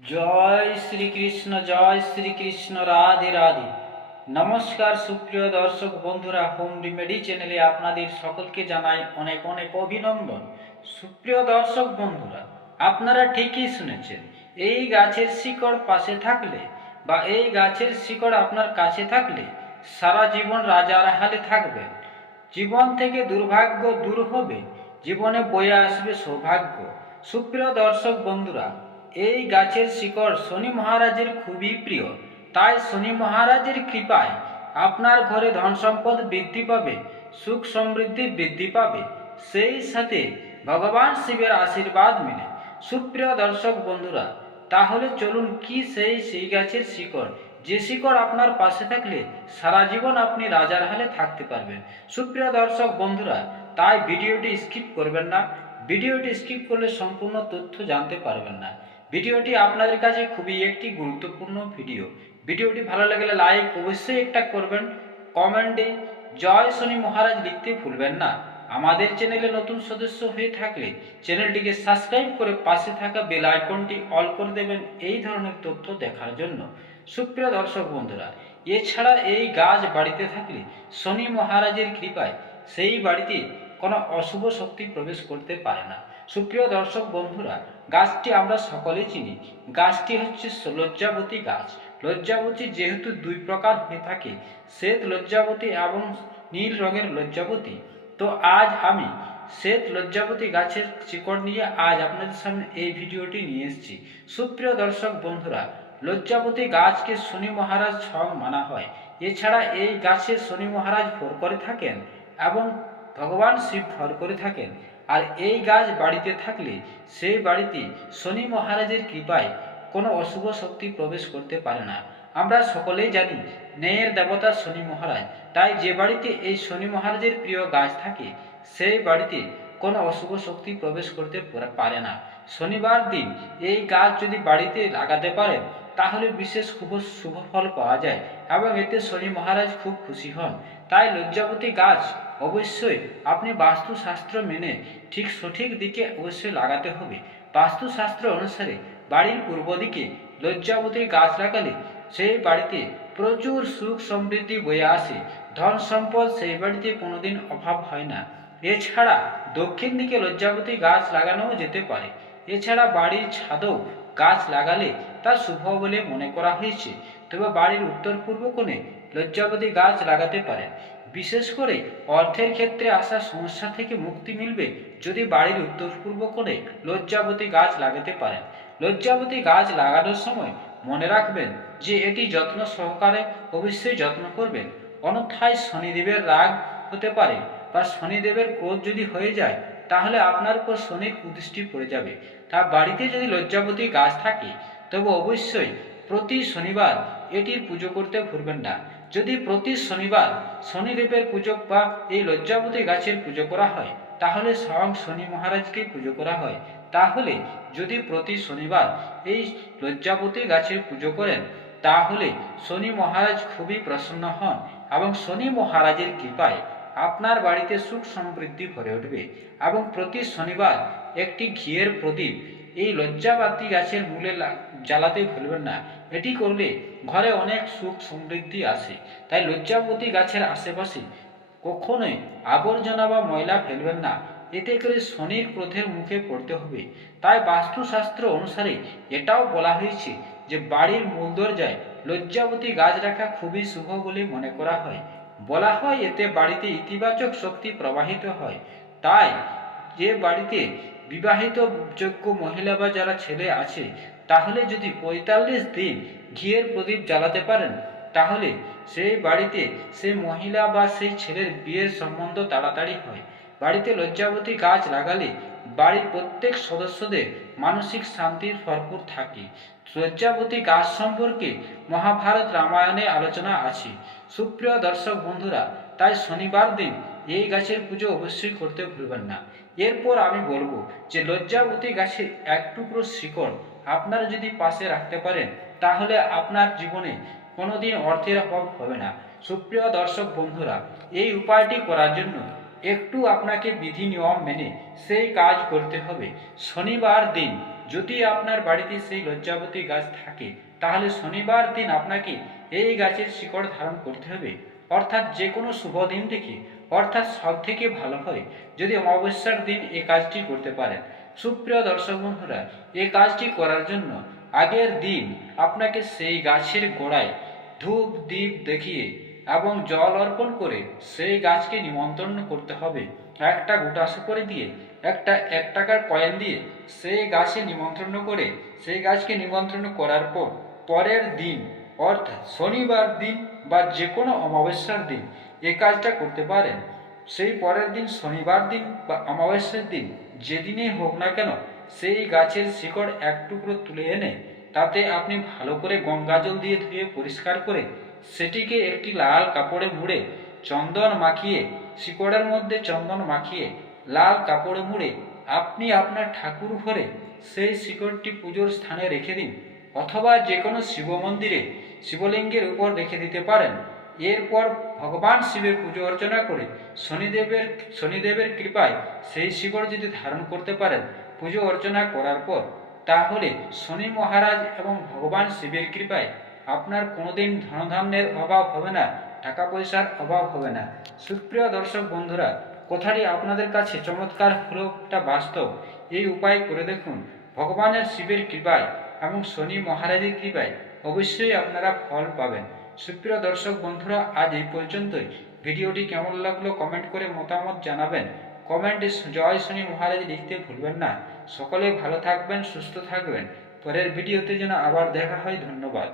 জয় শ্রীকৃষ্ণ জয় শ্রীকৃষ্ণ রাধে রাধে। নমস্কার, সুপ্রিয় দর্শক বন্ধুরা, হোম রিমেডি চ্যানেলে আপনাদের সকলকে জানাই অনেক অনেক অভিনন্দন। সুপ্রিয় দর্শক বন্ধুরা, আপনারা ঠিকই শুনেছেন, এই গাছের শিকড় পাশে থাকলে বা এই গাছের শিকড় আপনার কাছে থাকলে সারা জীবন রাজার হালে থাকবেন জীবন থেকে দুর্ভাগ্য দূর হবে, জীবনে বয়ে আসবে সৌভাগ্য। সুপ্রিয় দর্শক বন্ধুরা এই গাছের শিকড় শনি মহারাজের খুবই প্রিয়। তাই শনি মহারাজের কৃপায় আপনার ঘরে ধন সম্পদ বৃদ্ধি পাবে, সুখ সমৃদ্ধি বৃদ্ধি পাবে। সেই সাথে ভগবান শিবের আশীর্বাদ মিলে। সুপ্রিয় দর্শক বন্ধুরা, তাহলে চলুন কি সেই সেই গাছের শিকড়? যে শিকড় আপনার পাশে থাকলে সারা জীবন আপনি রাজার হালে থাকতে পারবেন। সুপ্রিয় দর্শক বন্ধুরা, তাই ভিডিওটি স্কিপ করবেন না। ভিডিওটি স্কিপ করলে সম্পূর্ণ তথ্য জানতে পারবেন না। ভিডিওটি আপনাদের কাছে খুবই একটি গুরুত্বপূর্ণ ভিডিও। ভিডিওটি ভালো লাগলে লাইক অবশ্যই একটা করবেন। কমেন্টে জয় শনি মহারাজ লিখতে ভুলবেন না। আমাদের চ্যানেলে নতুন সদস্য হয়ে থাকলে চ্যানেলটিকে সাবস্ক্রাইব করে পাশে থাকা বেল আইকনটি অল করে দেবেন এই ধরনের তথ্য দেখার জন্য। সুপ্রিয় দর্শক বন্ধুরা, এছাড়া এই গাছ বাড়িতে থাকলে শনি মহারাজের কৃপায় সেই বাড়িতে কোনো অশুভ শক্তি প্রবেশ করতে পারে না। সুপ্রিয় দর্শক বন্ধুরা, গাছটি আমরা সকলেই চিনি। গাছটি হচ্ছে লজ্জাবতী গাছ। লজ্জাবতী যেহেতু দুই প্রকার হয়ে থাকে, শ্বেত লজ্জাবতী এবং নীল রঙের লজ্জাবতী। তো আজ আমি শ্বেত লজ্জাবতী গাছের শিকড় নিয়ে আজ আপনাদের সামনে এই ভিডিওটি নিয়ে এসেছি। সুপ্রিয় দর্শক বন্ধুরা, লজ্জাবতী গাছকে শনি মহারাজ ছং মানা হয়। এছাড়া এই গাছে শনি মহারাজ ভর করে থাকেন এবং ভগবান শিব ভর করে থাকেন। আর এই গাছ বাড়িতে থাকলে সেই বাড়িতে শনি মহারাজের কৃপায় কোনো অশুভ শক্তি প্রবেশ করতে পারে না। আমরা সকলেই জানি, ন্যায়ের দেবতা শনি মহারাজ, তাই যে বাড়িতে এই শনি মহারাজের প্রিয় গাছ থাকে সেই বাড়িতে কোনো অশুভ শক্তি প্রবেশ করতে পারে না। শনিবার দিন এই গাছ যদি বাড়িতে লাগাতে পারেন তাহলে বিশেষ খুব শুভ ফল পাওয়া যায়। এবং এতে শনি মহারাজ খুব খুশি হন। তাই লজ্জাবতী গাছ, অবশ্যই আপনি বাস্তুশাস্ত্র মেনে ঠিক সঠিক দিকে অবশ্যই লাগাতে হবে। বাস্তুশাস্ত্র অনুসারে বাড়ির পূর্ব দিকে লজ্জাবতী গাছ লাগালে সেই বাড়িতে প্রচুর সুখ সমৃদ্ধি বয়ে আসে। ধন সম্পদ সেই বাড়িতে কোনোদিন অভাব হয় না। এছাড়া দক্ষিণ দিকে লজ্জাবতী গাছ লাগানোও যেতে পারে। এছাড়া বাড়ির ছাদেও গাছ লাগালে তা শুভ বলে মনে করা হয়েছে। তবে বাড়ির উত্তর পূর্ব কোণে লজ্জাবতী গাছ লাগাতে পারেন। বিশেষ করে অর্থের ক্ষেত্রে আসা সমস্যা থেকে মুক্তি মিলবে যদি বাড়ির উত্তর পূর্ব কোণে লজ্জাবতী গাছ লাগাতে পারেন। লজ্জাবতী গাছ লাগানোর সময় মনে রাখবেন যে এটি যত্ন সহকারে অবশ্যই যত্ন করবেন। অন্যথায় শনিদেবের রাগ হতে পারে বা শনিদেবের ক্রোধ যদি হয়ে যায় তাহলে আপনার উপর শনির কুদৃষ্টি পড়ে যাবে। তা বাড়িতে যদি লজ্জাবতী গাছ থাকে, তবে অবশ্যই প্রতি শনিবার এটির পুজো করতে ভুলবেন না। যদি প্রতি শনিবার শনিদেবের পুজো বা এই লজ্জাবতী গাছের পুজো করা হয়, তাহলে স্বয়ং শনি মহারাজকে পুজো করা হয়। তাহলে যদি প্রতি শনিবার এই লজ্জাবতী গাছের পুজো করেন, তাহলে শনি মহারাজ খুবই প্রসন্ন হন এবং শনি মহারাজের কৃপায় আপনার বাড়িতে সুখ সমৃদ্ধি ভরে উঠবে এবং প্রতি শনিবার একটি ঘিয়ের প্রদীপ এই লজ্জাবাতি গাছের মূলে জ্বালাতে ভুলবেন না। এটি করলে ঘরে অনেক সুখ সমৃদ্ধি আসে। তাই লজ্জাবতী গাছের আশেপাশে কখনোই আবর্জনা বা ময়লা ফেলবেন না। এতে করে শনির ক্রোধের মুখে পড়তে হবে। তাই বাস্তুশাস্ত্র অনুসারে এটাও বলা হয়েছে যে বাড়ির মূল দরজায় লজ্জাবতী গাছ রাখা খুবই শুভ বলে মনে করা হয়। বলা হয়, এতে বাড়িতে ইতিবাচক শক্তি প্রবাহিত হয়। তাই, যে বাড়িতে বিবাহিত যোগ্য মহিলা বা যারা ছেলে আছে, তাহলে যদি পঁয়তাল্লিশ দিন ঘিয়ের প্রদীপ জ্বালাতে পারেন, তাহলে সেই বাড়িতে সেই মহিলা বা সেই ছেলের বিয়ের সম্বন্ধ তাড়াতাড়ি হয়। বাড়িতে লজ্জাবতী গাছ লাগালে বাড়ির প্রত্যেক সদস্যদের মানসিক শান্তির ভরপুর থাকে। লজ্জাবতী গাছ সম্পর্কে মহাভারত রামায়ণে আলোচনা আছে। সুপ্রিয় দর্শক বন্ধুরা, তাই শনিবার দিন এই গাছের পুজো অবশ্যই করতে ভুলবেন না। এরপর আমি বলব যে লজ্জাবতী গাছের এক টুকরো শিকড় আপনারা যদি পাশে রাখতে পারেন, তাহলে আপনার জীবনে কোনোদিন অর্থের অভাব হবে না। সুপ্রিয় দর্শক বন্ধুরা, এই উপায়টি করার জন্য একটু আপনাকে বিধি নিয়ম মেনে সেই কাজ করতে হবে। শনিবার দিন যদি আপনার বাড়িতে সেই লজ্জাবতী গাছ থাকে, তাহলে শনিবার দিন আপনাকে এই গাছের শিকড় ধারণ করতে হবে। অর্থাৎ যে কোনো শুভ দিন থেকে, অর্থাৎ সব থেকে ভালো হয় যদি অমাবস্যার দিন এই কাজটি করতে পারেন। সুপ্রিয় দর্শক বন্ধুরা, এই কাজটি করার জন্য আগের দিন আপনাকে সেই গাছের গোড়ায় ধূপ দ্বীপ দেখিয়ে এবং জল অর্পণ করে সেই গাছকে নিমন্ত্রণ করতে হবে। একটা গোটা সুপারি দিয়ে একটা এক টাকার কয়েন দিয়ে সেই গাছে নিমন্ত্রণ করে, সেই গাছকে নিমন্ত্রণ করার পর, পরের দিন, অর্থাৎ শনিবার দিন বা যে কোনো অমাবস্যার দিন এই কাজটা করতে পারেন। সেই পরের দিন শনিবার দিন বা অমাবস্যার দিন, যেদিনেই হোক না কেন, সেই গাছের শিকড় এক টুকরো তুলে এনে, তাতে আপনি ভালো করে গঙ্গা জল দিয়ে ধুয়ে পরিষ্কার করে, সেটিকে একটি লাল কাপড়ে মুড়ে চন্দন মাখিয়ে, শিকড়ের মধ্যে চন্দন মাখিয়ে লাল কাপড়ে মুড়ে আপনি আপনার ঠাকুর ঘরে সেই শিকড়টি পুজোর স্থানে রেখে দিন, অথবা যে কোনো শিব মন্দিরে শিবলিঙ্গের উপর রেখে দিতে পারেন। এরপর ভগবান শিবের পুজো অর্চনা করে শনিদেবের শনিদেবের কৃপায় সেই শিকড় যদি ধারণ করতে পারেন পুজো অর্চনা করার পর, তাহলে শনি মহারাজ এবং ভগবান শিবের কৃপায় আপনার কোনোদিন ধনধান্যের অভাব হবে না, টাকা পয়সার অভাব হবে না। সুপ্রিয় দর্শক বন্ধুরা কথাটি আপনাদের কাছে চমৎকার হলেও একটা বাস্তব। এই উপায় করে দেখুন, ভগবানের শিবের কৃপায় এবং শনি মহারাজের কৃপায় অবশ্যই আপনারা ফল পাবেন। সুপ্রিয় দর্শক বন্ধুরা, আজ এই পর্যন্তই। ভিডিওটি কেমন লাগল কমেন্ট করে মতামত জানাবেন। কমেন্টে জয় শনি মহারাজ লিখতে ভুলবেন না। সকলে ভালো থাকবেন, সুস্থ থাকবেন। পরের ভিডিওতে যেন আবার দেখা হয়, ধন্যবাদ।